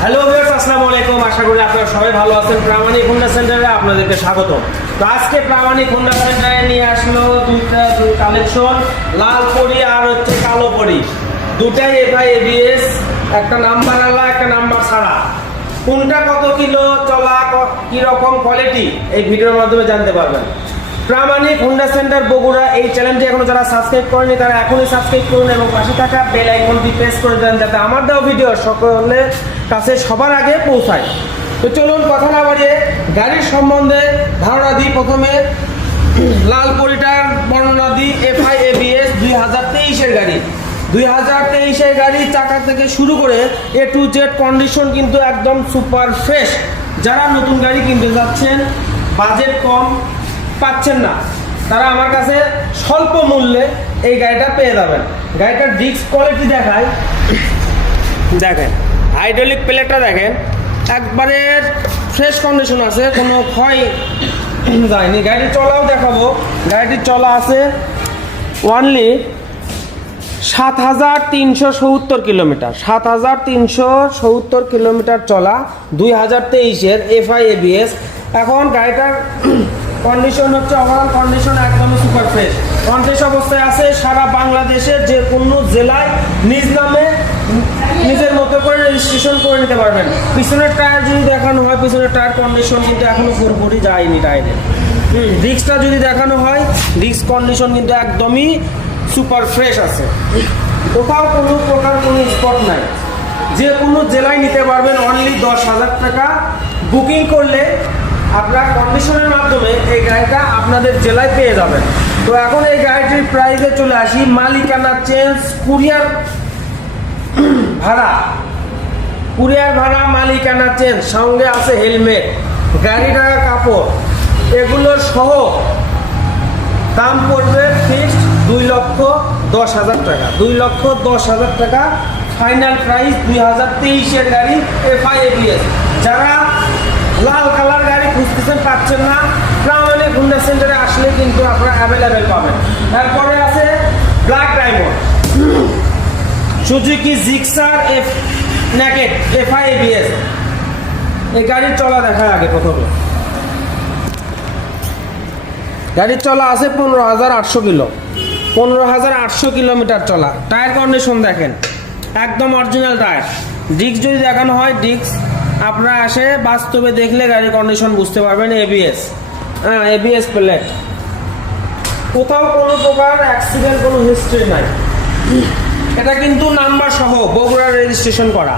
Hello viewers, আসসালামু আলাইকুম। আশা করি আপনারা সবাই ভালো আছেন। প্রামাণিক হোন্ডা সেন্টারে আপনাদেরকে স্বাগত। তো আজকে প্রামাণিক হোন্ডা সেন্টারে নিয়ে আসলো দুইটা কালেকশন, লাল পরি আর হচ্ছে কালো পরি। দুটাই এফআই এবিএস, একটা নাম্বার আলা একটা নাম্বার ছাড়া। কোনটা কত কিলো চলা, কি রকম কোয়ালিটি এই ভিডিওর মাধ্যমে জানতে পারবেন। প্রামাণিক হোন্ডা সেন্টার বগুড়া এই চ্যানেলটি এখনো যারা সাবস্ক্রাইব করেনি তারা এখনই সাবস্ক্রাইব করুন এবং পাশে থাকা বেল আইকনটি প্রেস করে দেন যাতে আমার দেওয়া ভিডিও সকলের কাছে সবার আগে পৌঁছায়। তো চলুন কথা না বাড়িয়ে গাড়ির সম্বন্ধে ধারণা দিই। প্রথমে লাল পরিটার বর্ণনা দিই। এফআই এবিএস 2023-এর গাড়ি, 2023-এর গাড়ি, চাকা থেকে শুরু করে এ টু জেড কন্ডিশন কিন্তু একদম সুপার ফ্রেশ। যারা নতুন গাড়ি কিনতে যাচ্ছেন, বাজেট কম পাচ্ছেন না, তারা আমার কাছে স্বল্প মূল্যে এই গাড়িটা পেয়ে যাবেন। গাড়িটার ডিস্ক কোয়ালিটি দেখেন, হাইড্রোলিক প্লেটটা দেখেন, একবারে ফ্রেশ কন্ডিশন আছে, কোনো ক্ষয় যায়নি। গাড়ি চলাও দেখাবো। গাড়িটির চলা আছে অনলি 7,370 কিলোমিটার, 7,370 কিলোমিটার চলা, 2023-এর এফআই এবিএস। এখন গাড়িটার কন্ডিশন হচ্ছে ওভারঅল কন্ডিশন একদমই সুপার ফ্রেশ। কন্টেস্ট অবস্থায় আছে। সারা বাংলাদেশের যে কোনো জেলায় নিজ নামে নিজের মতো করে রেজিস্ট্রেশন করে নিতে পারবেন। পিছনের টায়ার যদি দেখানো হয়, পিছনের টায়ার কন্ডিশন কিন্তু এখনো পুরোপুরি যায়নি টায়ারে। ডিস্কটা যদি দেখানো হয়, ডিস্ক কন্ডিশন কিন্তু একদমই সুপার ফ্রেশ আছে। কোথাও কোনো প্রকার কোনো স্পট নাই। যে কোনো জেলায় নিতে পারবেন। অনলি 10,000 টাকা বুকিং করলে আপনার কন্ডিশনের মাধ্যমে এই গাড়িটা আপনাদের জেলায় পেয়ে যাবেন। তো এখন এই গাড়িটির প্রাইসে চলে আসি। মালিকানা চেঞ্জ, কুরিয়ার ভাড়া, মালিকানা চেঞ্জ, সঙ্গে আছে হেলমেট, গাড়িটার কাপড়, এগুলো সহ দাম পড়বে ফিক্সড 2,10,000 টাকা। 2,10,000 টাকা ফাইনাল প্রাইস। 2023-এর গাড়ি এফআই এবিএস। যারা লাল কালার গাড়ি খুঁজতেছেন, পাচ্ছেন না, প্রামাণিক হোন্ডা সেন্টারে আসলে কিন্তু আপনারা অ্যাভেলেবেল পাবেন। তারপরে আছে black diamond, Suzuki Gixxer F naked FI ABS. এই গাড়ির চলা দেখায় আগে। প্রথমে গাড়ির চলা আছে 15,800 কিলো, 15,800 কিলোমিটার চলা। টায়ার কন্ডিশন দেখেন, একদম অরিজিনাল টায়ার। ডিস্ক যদি দেখানো হয়, ডিস্ক আপনারা আসে বাস্তবে দেখলে গাড়ির কন্ডিশন বুঝতে পারবেন। এবিএস, এবিএস প্লেট, কোথাও কোনো প্রকার অ্যাক্সিডেন্ট কোনো হিস্ট্রি নাই। এটা কিন্তু নাম্বার সহ বগুড়া রেজিস্ট্রেশন করা।